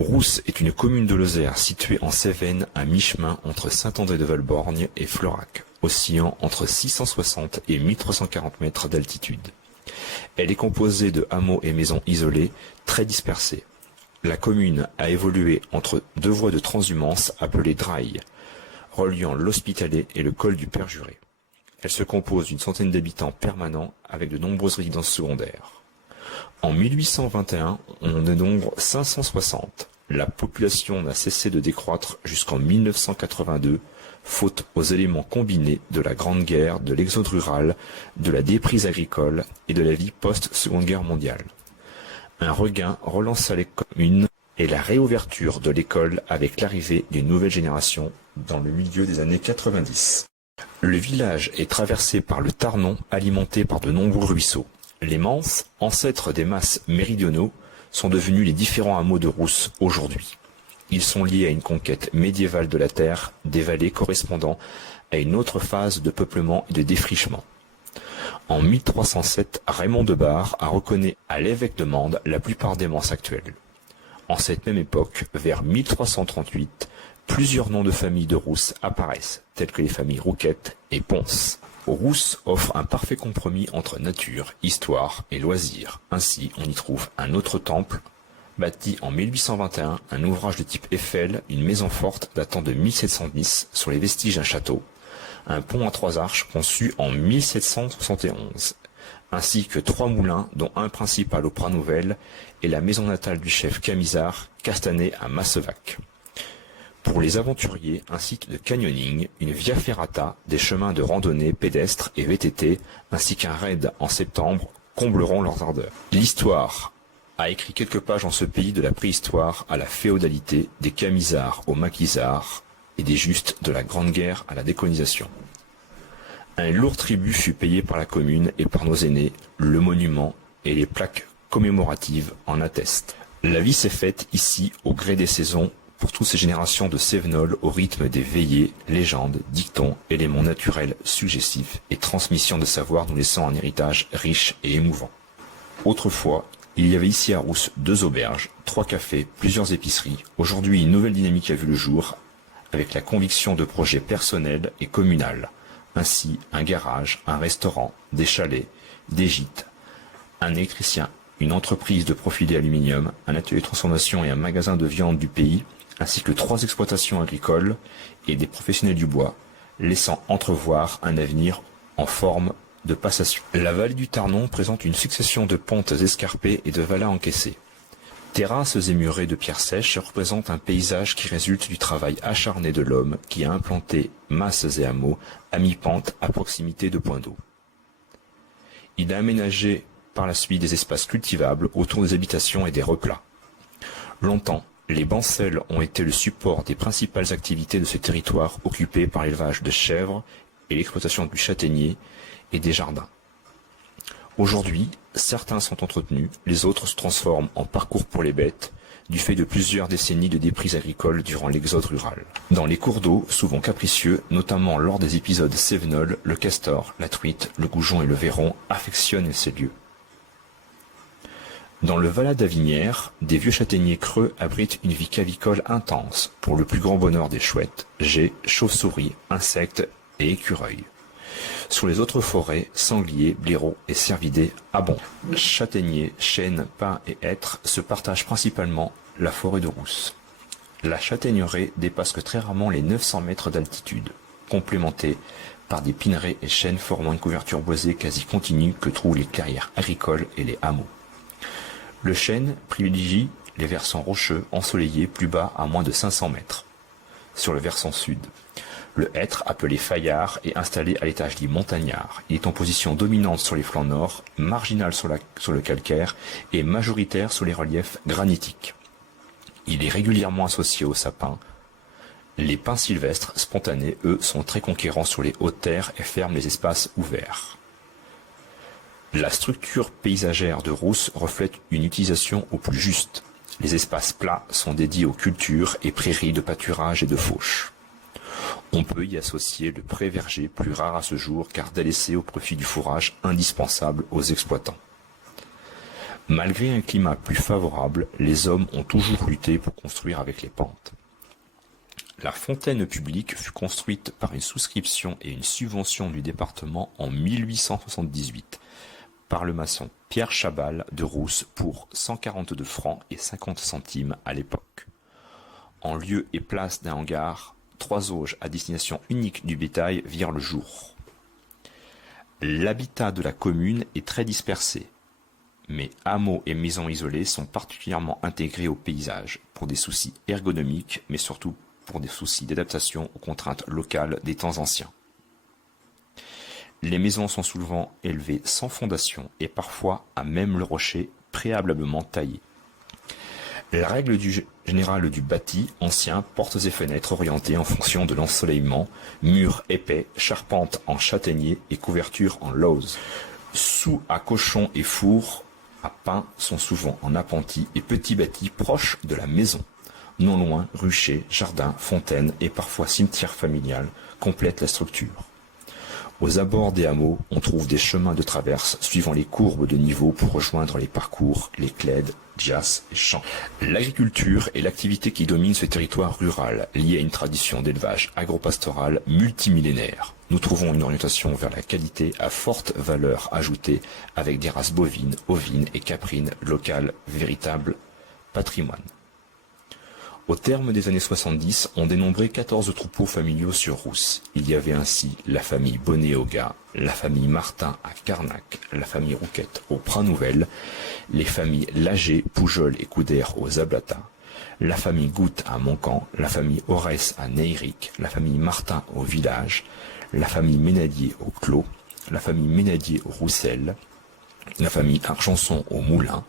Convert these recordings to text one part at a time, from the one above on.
Rousse est une commune de Lozère située en Cévennes à mi-chemin entre Saint-André-de-Valborgne et Florac, oscillant entre 660 et 1340 mètres d'altitude. Elle est composée de hameaux et maisons isolées, très dispersées. La commune a évolué entre deux voies de transhumance appelées drailles, reliant l'Hospitalet et le col du Perjuré. Elle se compose d'une centaine d'habitants permanents avec de nombreuses résidences secondaires. En 1821, on dénombre 560. La population n'a cessé de décroître jusqu'en 1982, faute aux éléments combinés de la Grande Guerre, de l'exode rural, de la déprise agricole et de la vie post-Seconde Guerre mondiale. Un regain relança les communes et la réouverture de l'école avec l'arrivée d'une nouvelle génération dans le milieu des années 90. Le village est traversé par le Tarnon, alimenté par de nombreux ruisseaux. Les manses, ancêtres des masses méridionaux, sont devenus les différents hameaux de Rousse aujourd'hui. Ils sont liés à une conquête médiévale de la terre, des vallées correspondant à une autre phase de peuplement et de défrichement. En 1307, Raymond de Bar a reconnu à l'évêque de Mende la plupart des manses actuelles. En cette même époque, vers 1338, plusieurs noms de familles de Rousse apparaissent, tels que les familles Rouquette et Ponce. Rousse offre un parfait compromis entre nature, histoire et loisirs. Ainsi, on y trouve un autre temple, bâti en 1821, un ouvrage de type Eiffel, une maison forte datant de 1710 sur les vestiges d'un château, un pont à 3 arches conçu en 1771, ainsi que 3 moulins, dont un principal au Prat-Nouvel et la maison natale du chef Camisard, Castanet à Massevac. Pour les aventuriers, un site de canyoning, une via ferrata, des chemins de randonnée pédestres et VTT, ainsi qu'un raid en septembre, combleront leurs ardeurs. L'histoire a écrit quelques pages en ce pays de la préhistoire à la féodalité, des Camisards aux Maquisards et des Justes de la Grande Guerre à la décolonisation. Un lourd tribut fut payé par la commune et par nos aînés, le monument et les plaques commémoratives en attestent. La vie s'est faite ici au gré des saisons, pour toutes ces générations de Cévenols au rythme des veillées, légendes, dictons, éléments naturels suggestifs et transmission de savoir nous laissant un héritage riche et émouvant. Autrefois, il y avait ici à Rousse 2 auberges, 3 cafés, plusieurs épiceries. Aujourd'hui, une nouvelle dynamique a vu le jour avec la conviction de projets personnels et communaux. Ainsi, un garage, un restaurant, des chalets, des gîtes, un électricien, une entreprise de profilés aluminium, un atelier de transformation et un magasin de viande du pays, ainsi que 3 exploitations agricoles et des professionnels du bois, laissant entrevoir un avenir en forme de passation. La vallée du Tarnon présente une succession de pentes escarpées et de vallées encaissées. Terrasses et murets de pierres sèches représentent un paysage qui résulte du travail acharné de l'homme qui a implanté masses et hameaux à mi-pente à proximité de points d'eau. Il a aménagé par la suite des espaces cultivables autour des habitations et des replats. Longtemps, les bancelles ont été le support des principales activités de ce territoire occupé par l'élevage de chèvres et l'exploitation du châtaignier et des jardins. Aujourd'hui, certains sont entretenus, les autres se transforment en parcours pour les bêtes, du fait de plusieurs décennies de déprise agricole durant l'exode rural. Dans les cours d'eau, souvent capricieux, notamment lors des épisodes cévenols, le castor, la truite, le goujon et le verron affectionnent ces lieux. Dans le Valat d'Avinières, des vieux châtaigniers creux abritent une vie cavicole intense, pour le plus grand bonheur des chouettes, geais, chauves-souris, insectes et écureuils. Sur les autres forêts, sangliers, blaireaux et cervidés abondent. Châtaigniers, chênes, pins et hêtres se partagent principalement la forêt de Rousse. La châtaigneraie dépasse que très rarement les 900 mètres d'altitude, complémentée par des pineraies et chênes formant une couverture boisée quasi continue que trouvent les clairières agricoles et les hameaux. Le chêne privilégie les versants rocheux ensoleillés plus bas à moins de 500 mètres. Sur le versant sud, le hêtre, appelé faillard, est installé à l'étage dit montagnard. Il est en position dominante sur les flancs nord, marginal sur le calcaire et majoritaire sur les reliefs granitiques. Il est régulièrement associé aux sapins. Les pins sylvestres spontanés, eux, sont très conquérants sur les hautes terres et ferment les espaces ouverts. La structure paysagère de Rousse reflète une utilisation au plus juste. Les espaces plats sont dédiés aux cultures et prairies de pâturage et de fauche. On peut y associer le pré-verger, plus rare à ce jour car délaissé au profit du fourrage indispensable aux exploitants. Malgré un climat plus favorable, les hommes ont toujours lutté pour construire avec les pentes. La fontaine publique fut construite par une souscription et une subvention du département en 1878 par le maçon Pierre Chabal de Rousse pour 142 francs et 50 centimes à l'époque. En lieu et place d'un hangar, 3 auges à destination unique du bétail virent le jour. L'habitat de la commune est très dispersé, mais hameaux et maisons isolées sont particulièrement intégrés au paysage pour des soucis ergonomiques, mais surtout pour des soucis d'adaptation aux contraintes locales des temps anciens. Les maisons sont souvent élevées sans fondation et parfois à même le rocher préalablement taillé. La règle générale du bâti ancien, portes et fenêtres orientées en fonction de l'ensoleillement, murs épais, charpente en châtaignier et couverture en lauze. Sous à cochons et fours à pain sont souvent en appentis et petits bâtis proches de la maison. Non loin, ruchers, jardins, fontaines et parfois cimetière familial complètent la structure. Aux abords des hameaux, on trouve des chemins de traverse suivant les courbes de niveau pour rejoindre les parcours, les clèdes, gias et champs. L'agriculture est l'activité qui domine ce territoire rural, lié à une tradition d'élevage agropastoral multimillénaire. Nous trouvons une orientation vers la qualité à forte valeur ajoutée avec des races bovines, ovines et caprines locales, véritable patrimoine. Au terme des années 70, on dénombrait 14 troupeaux familiaux sur Rousse. Il y avait ainsi la famille Bonnet au Gars, la famille Martin à Carnac, la famille Rouquette au Prat-Nouvel, les familles Lager, Poujol et Coudert aux Ablata, la famille Goutte à Montcamp, la famille Aurès à Neyric, la famille Martin au Village, la famille Ménadier au Clos, la famille Ménadier au Roussel, la famille Argenson au Moulin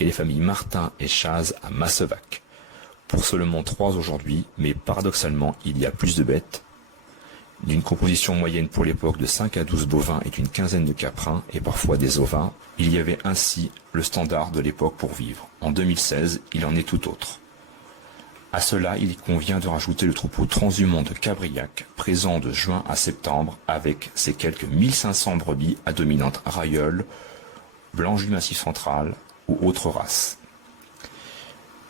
et les familles Martin et Chaz à Massevac. Pour seulement 3 aujourd'hui, mais paradoxalement, il y a plus de bêtes, d'une composition moyenne pour l'époque de 5 à 12 bovins et d'une quinzaine de caprins et parfois des ovins, il y avait ainsi le standard de l'époque pour vivre. En 2016, il en est tout autre. À cela, il convient de rajouter le troupeau transhumant de Cabriac, présent de juin à septembre, avec ses quelques 1500 brebis à dominante railleule, blanche du Massif central ou autres races.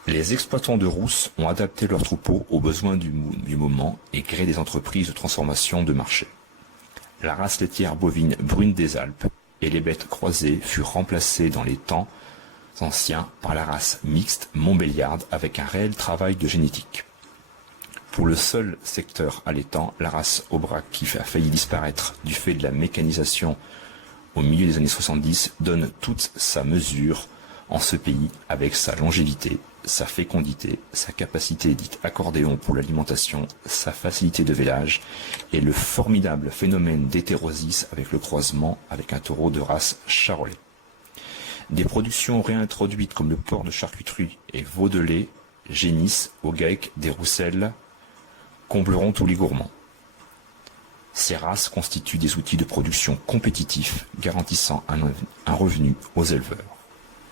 Les exploitants de Rousse ont adapté leurs troupeaux aux besoins du moment et créé des entreprises de transformation de marché. La race laitière bovine brune des Alpes et les bêtes croisées furent remplacées dans les temps anciens par la race mixte montbéliarde avec un réel travail de génétique. Pour le seul secteur allaitant, la race Aubrac qui a failli disparaître du fait de la mécanisation au milieu des années 70 donne toute sa mesure en ce pays avec sa longévité, sa fécondité, sa capacité dite accordéon pour l'alimentation, sa facilité de vélage et le formidable phénomène d'hétérosis avec le croisement avec un taureau de race charolais. Des productions réintroduites comme le porc de charcuterie et veau de lait génissent au GAEC des Roussels, combleront tous les gourmands. Ces races constituent des outils de production compétitifs garantissant un revenu aux éleveurs,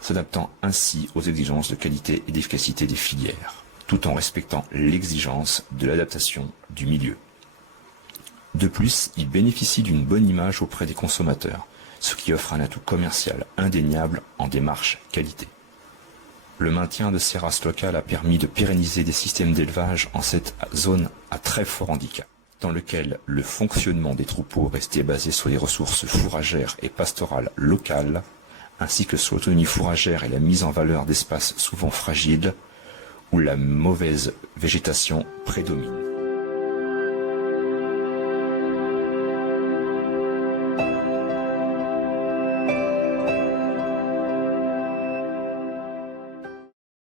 s'adaptant ainsi aux exigences de qualité et d'efficacité des filières, tout en respectant l'exigence de l'adaptation du milieu. De plus, ils bénéficient d'une bonne image auprès des consommateurs, ce qui offre un atout commercial indéniable en démarche qualité. Le maintien de ces races locales a permis de pérenniser des systèmes d'élevage en cette zone à très fort handicap, dans lequel le fonctionnement des troupeaux restait basé sur les ressources fourragères et pastorales locales, ainsi que sur l'autonomie fourragère et la mise en valeur d'espaces souvent fragiles où la mauvaise végétation prédomine.